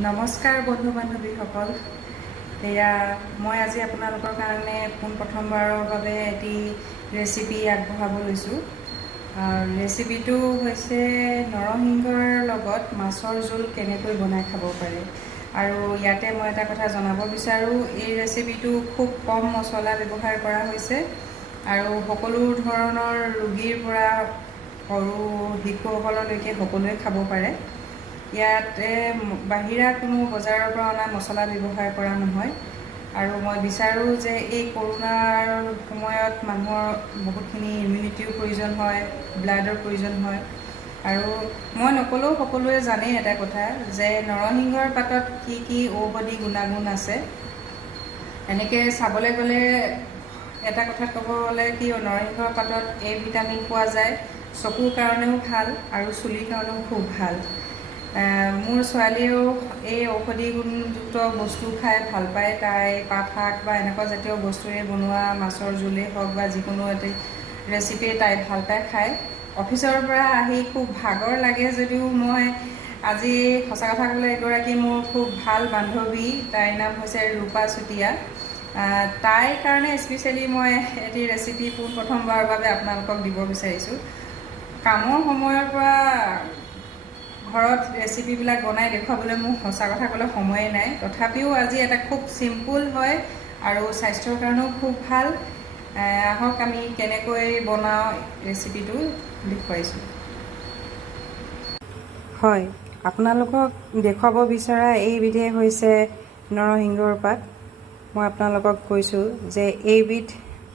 নমস্কাৰ বন্ধু বান্ধৱীসকল। এয়া মই আজি আপোনালোকৰ কাৰণে প্ৰথমবাৰৰ বাবে এটি ৰেচিপি আগবঢ়াব লৈছোঁ। ৰেচিপিটো হৈছে নৰসিংহৰ লগত মাছৰ জোল কেনেকৈ বনাই খাব পাৰে। আৰু ইয়াতে মই এটা কথা জনাব বিচাৰোঁ, এই ৰেচিপিটো খুব কম মছলা ব্যৱহাৰ কৰা হৈছে আৰু সকলো ধৰণৰ ৰোগীৰ পৰা সৰু শিশুসকললৈকে সকলোৱে খাব পাৰে। ইয়াতে বাহিৰা কোনো বজাৰৰ পৰা অনা মছলা ব্যৱহাৰ কৰা নহয়। আৰু মই বিচাৰোঁ যে এই কৰোণাৰ সময়ত মানুহৰ বহুতখিনি ইমিউনিটিৰ প্ৰয়োজন হয়, ব্লাডৰ প্ৰয়োজন হয়। আৰু মই নক'লেও সকলোৱে জানেই এটা কথা যে নৰসিংহৰ পাতত কি কি ঔষধি গুণাগুণ আছে। এনেকৈ চাবলৈ গ'লে এটা কথাত ক'ব গ'লে কি নৰসিংহৰ পাতত A ভিটামিন পোৱা যায়, চকুৰ কাৰণেও ভাল আৰু চুলিৰ কাৰণেও খুব ভাল। মোৰ ছোৱালীয়েও এই ঔষধি গুণযুক্ত বস্তু খাই ভাল পায়। তাই পাত শাক বা এনেকুৱা জাতীয় বস্তুৰে বনোৱা মাছৰ জোলেই হওক বা যিকোনো এটি ৰেচিপিয়ে তাই ভাল পায় খায়। অফিচৰ পৰা আহি খুব ভাগৰ লাগে যদিও মই আজি সঁচা কথা ক'লে এগৰাকী মোৰ খুব ভাল বান্ধৱী, তাইৰ নাম হৈছে ৰূপা চুতীয়া। তাইৰ কাৰণে স্পেচিয়েলি মই এটি ৰেচিপি প্ৰথমবাৰৰ বাবে আপোনালোকক দিব বিচাৰিছোঁ। কামৰ সময়ৰ পৰা ঘৰত ৰেচিপিবিলাক বনাই দেখুৱাবলৈ মোৰ সঁচা কথা ক'লে সময়ে নাই। তথাপিও আজি এটা খুব চিম্পুল হয় আৰু স্বাস্থ্যৰ কাৰণেও খুব ভাল। আহক আমি কেনেকৈ বনাওঁ ৰেচিপিটো দেখুৱাইছোঁ। হয়, আপোনালোকক দেখুৱাব বিচৰা এইবিধে হৈছে নৰসিংহৰ পাত। মই আপোনালোকক কৈছোঁ যে এইবিধ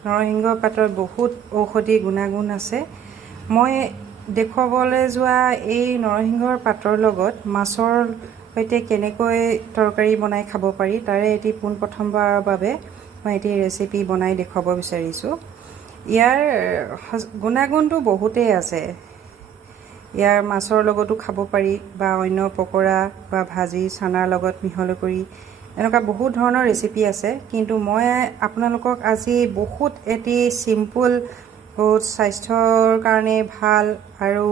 নৰসিংহৰ পাতৰ বহুত ঔষধি গুণাগুণ আছে। মই দেখুৱাবলৈ যোৱা এই নৰসিংহৰ পাতৰ লগত মাছৰ সৈতে কেনেকৈ তৰকাৰী বনাই খাব পাৰি তাৰে এটি পোনপ্ৰথমবাৰৰ বাবে মই এটি ৰেচিপি বনাই দেখুৱাব বিচাৰিছোঁ। ইয়াৰ গুণাগুণটো বহুতেই আছে। ইয়াৰ মাছৰ লগতো খাব পাৰি বা অন্য পকৰা বা ভাজি চানাৰ লগত মিহলি কৰি এনেকুৱা বহুত ধৰণৰ ৰেচিপি আছে। কিন্তু মই আপোনালোকক আজি বহুত এটি চিম্পুল, বহুত স্বাস্থ্যৰ কাৰণে ভাল আৰু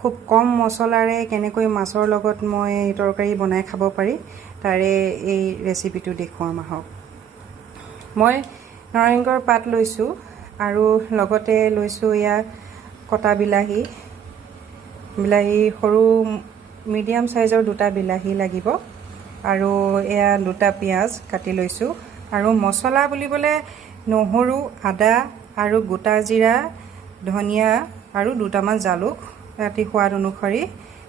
খুব কম মছলাৰে কেনেকৈ মাছৰ লগত মই তৰকাৰী বনাই খাব পাৰি তাৰে এই ৰেচিপিটো দেখুৱাম আহক। মই নৰসিংহৰ পাত লৈছোঁ আৰু লগতে লৈছোঁ এয়া কটা বিলাহী সৰু মিডিয়াম চাইজৰ দুটা বিলাহী লাগিব আৰু এয়া দুটা পিঁয়াজ কাটি লৈছোঁ। আৰু মছলা বুলিবলৈ নহৰু, আদা আৰু গোটা জিৰা, ধনিয়া আৰু দুটামান জালুক ৰাতি সোৱাদ অনুসৰি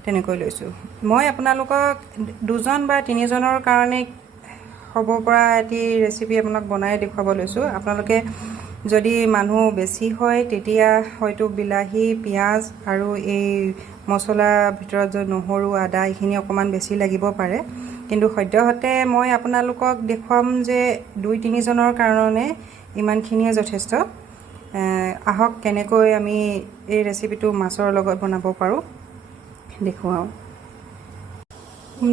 তেনেকৈ লৈছোঁ। মই আপোনালোকক 2জন বা 3জনৰ কাৰণে হ'ব পৰা এটি ৰেচিপি আপোনাক বনাই দেখুৱাব লৈছোঁ। আপোনালোকে যদি মানুহ বেছি হয় তেতিয়া হয়তো বিলাহী, পিঁয়াজ আৰু এই মছলাৰ ভিতৰত নহৰু, আদা এইখিনি অকণমান বেছি লাগিব পাৰে। কিন্তু সদ্যহতে মই আপোনালোকক দেখুৱাম যে 2-3জনৰ কাৰণে ইমানখিনিয়ে যথেষ্ট। আহক কেনেকৈ আমি এই ৰেচিপিটো মাছৰ লগত বনাব পাৰোঁ দেখুৱাওঁ।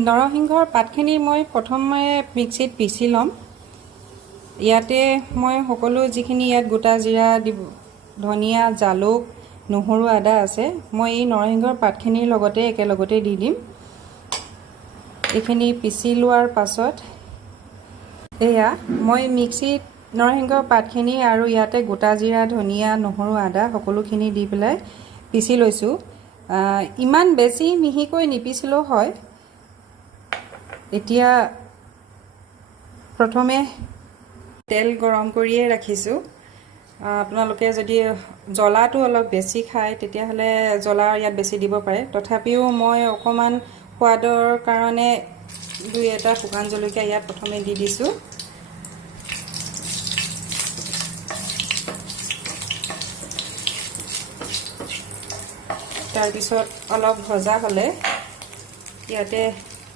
নৰসিংহৰ পাতখিনি মই প্ৰথমে মিক্সিত পিচি ল'ম। ইয়াতে মই সকলো যিখিনি ইয়াত গোটা জিৰা, ধনিয়া, জালুক, নহৰু, আদা আছে মই এই নৰসিংহৰ পাতখিনিৰ লগতে একেলগতে দি দিম। এইখিনি পিচি লোৱাৰ পাছত এয়া মই মিক্সিত নৰসিংহৰ পাতখিনি আৰু ইয়াতে গোটা জিৰা, ধনিয়া, নহৰু, আদা সকলোখিনি দি পেলাই পিচি লৈছোঁ। ইমান বেছি মিহিকৈ নিপিচিলেও হয়। এতিয়া প্ৰথমে তেল গৰম কৰিয়ে ৰাখিছোঁ। আপোনালোকে যদি জ্বলাটো অলপ বেছি খায় তেতিয়াহ'লে জ্বলা ইয়াত বেছি দিব পাৰে। তথাপিও মই অকণমান সোৱাদৰ কাৰণে 2-এটা শুকান জলকীয়া ইয়াত প্ৰথমে দি দিছোঁ। তাৰপিছত অলপ ভজা হ'লে ইয়াতে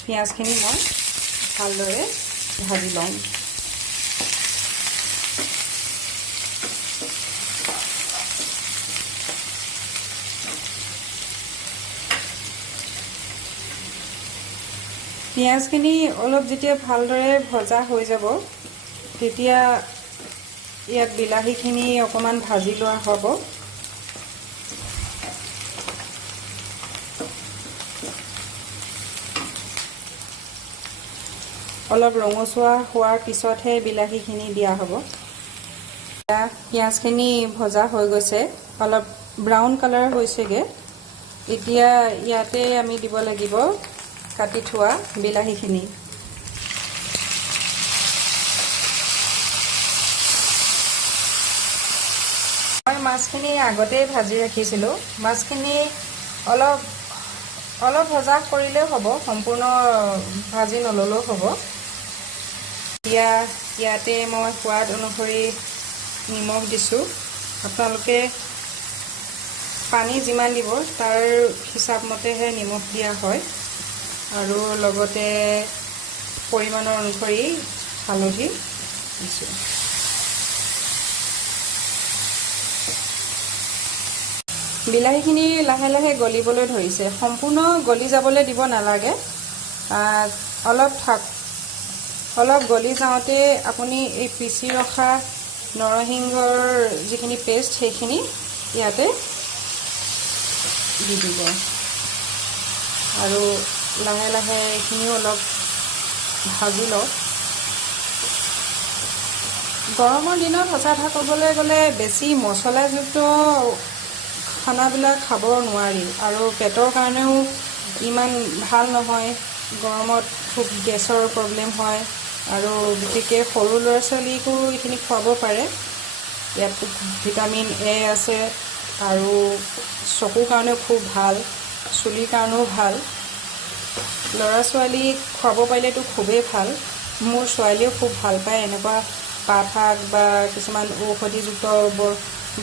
পিঁয়াজখিনি মই ভালদৰে ভাজি লওঁ। পিঁয়াজখিনি অলপ যেতিয়া ভালদৰে ভজা হৈ যাব তেতিয়া ইয়াত বিলাহীখিনি অকণমান ভাজি লোৱা হ'ব। অলপ ৰঙচুৱা হোৱাৰ পিছতহে বিলাহীখিনি দিয়া হ'ব। পিঁয়াজখিনি ভজা হৈ গৈছে, অলপ ব্ৰাউন কালাৰ হৈছেগৈ। এতিয়া ইয়াতে আমি দিব লাগিব কাটি থোৱা বিলাহীখিনি। মই মাছখিনি আগতেই ভাজি ৰাখিছিলোঁ। মাছখিনি অলপ ভজা কৰিলেও হ'ব, সম্পূৰ্ণ ভাজি নল'লেও হ'ব। এতিয়া ইয়াতে মই সোৱাদ অনুসৰি নিমখ দিছোঁ। আপোনালোকে পানী যিমান দিব তাৰ হিচাপ মতেহে নিমখ দিয়া হয়, আৰু লগতে পৰিমাণৰ অনুসৰি হালধি দিছোঁ। বিলাহীখিনি লাহে লাহে গলিবলৈ ধৰিছে, সম্পূৰ্ণ গলি যাবলৈ দিব নালাগে। অলপ গলি যাওঁতে আপুনি এই পিচি ৰখা নৰসিংহৰ যিখিনি পেষ্ট সেইখিনি ইয়াতে দি দিব, আৰু লাহে লাহে এইখিনিও অলপ ভাজি লওক। গৰমৰ দিনত সঁচা কথা ক'বলৈ গ'লে বেছি মছলাযুক্ত খানাবিলাক খাব নোৱাৰি, আৰু পেটৰ কাৰণেও ইমান ভাল নহয়। গৰমত খুব গেছৰ প্ৰব্লেম হয়, আৰু বিশেষকৈ সৰু ল'ৰা ছোৱালীকো এইখিনি খুৱাব পাৰে। ইয়াত ভিটামিন এ আছে, আৰু চকুৰ কাৰণেও খুব ভাল, চুলিৰ কাৰণেও ভাল। ল'ৰা ছোৱালীক খুৱাব পাৰিলেতো খুবেই ভাল। মোৰ ছোৱালীয়েও খুব ভাল পায় এনেকুৱা পাত শাক বা কিছুমান ঔষধিযুক্ত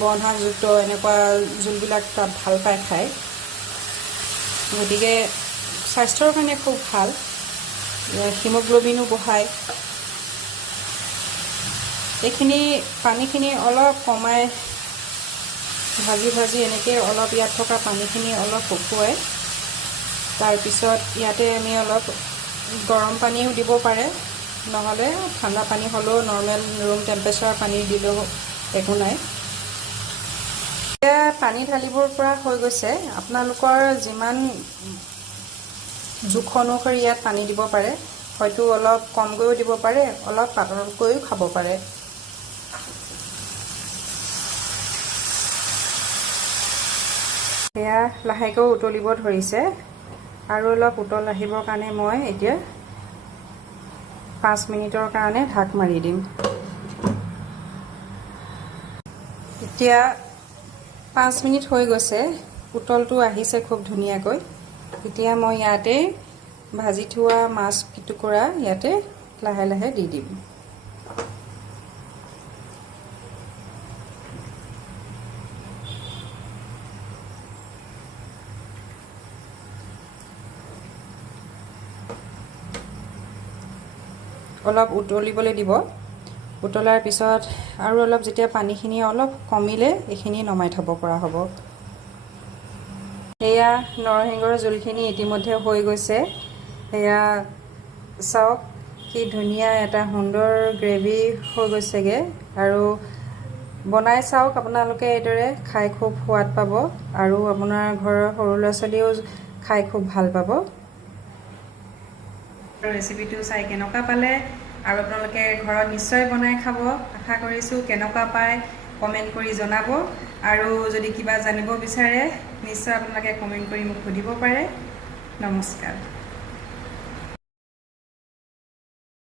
বন শাকযুক্ত এনেকুৱা জোলবিলাক তাত ভাল পায় খায়। গতিকে স্বাস্থ্যৰ কাৰণে খুব ভাল, হিমোগ্ল'বিনো বঢ়ায়। এইখিনি পানীখিনি অলপ কমাই ভাজি এনেকৈ অলপ ইয়াত থকা পানীখিনি অলপ শুকুৱাই, তাৰপিছত ইয়াতে আমি অলপ গৰম পানীও দিব পাৰে, নহ'লে ঠাণ্ডা পানী হ'লেও নৰ্মেল ৰুম টেম্পাৰেচাৰৰ পানী দিলেও একো নাই। এতিয়া পানী ঢালিবৰ পৰা হৈ গৈছে। আপোনালোকৰ যিমান জোখ অনুসৰি ইয়াত পানী দিব পাৰে, হয়তো অলপ কমকৈও দিব পাৰে, অলপ পাতলকৈও খাব পাৰে। সেয়া লাহেকৈ উতলিব ধৰিছে, আৰু অলপ উতল আহিবৰ কাৰণে মই এতিয়া 5 মিনিটৰ কাৰণে ঢাক মাৰি দিম। এতিয়া 5 মিনিট হৈ গৈছে, উতলটো আহিছে খুব ধুনীয়াকৈ। এতিয়া মই ইয়াতে ভাজি থোৱা মাছ টুকুৰা ইয়াতে লাহে লাহে দি দিম। অলপ উতলিবলৈ দিব। উতলাৰ পিছত আৰু অলপ যেতিয়া পানীখিনি অলপ কমিলে এইখিনি নমাই থ'ব পৰা হ'ব। সেয়া নৰসিংহৰ জোলখিনি ইতিমধ্যে হৈ গৈছে। সেয়া চাওক কি ধুনীয়া এটা সুন্দৰ গ্ৰেভি হৈ গৈছেগৈ, আৰু বনাই চাওক আপোনালোকে এইদৰে, খাই খুব সোৱাদ পাব, আৰু আপোনাৰ ঘৰৰ সৰু ল'ৰা ছোৱালীয়েও খাই খুব ভাল পাব। ৰেচিপিটো চাই কেনেকুৱা পালে, আৰু আপোনালোকে ঘৰত নিশ্চয় বনাই খাব। আশা কৰিছোঁ কেনেকুৱা পায় কমেণ্ট কৰি জনাব, আৰু যদি কিবা জানিব বিচাৰে নিশ্চয় আপোনালোকে কমেণ্ট কৰি মোক সুধিব পাৰে। নমস্কাৰ।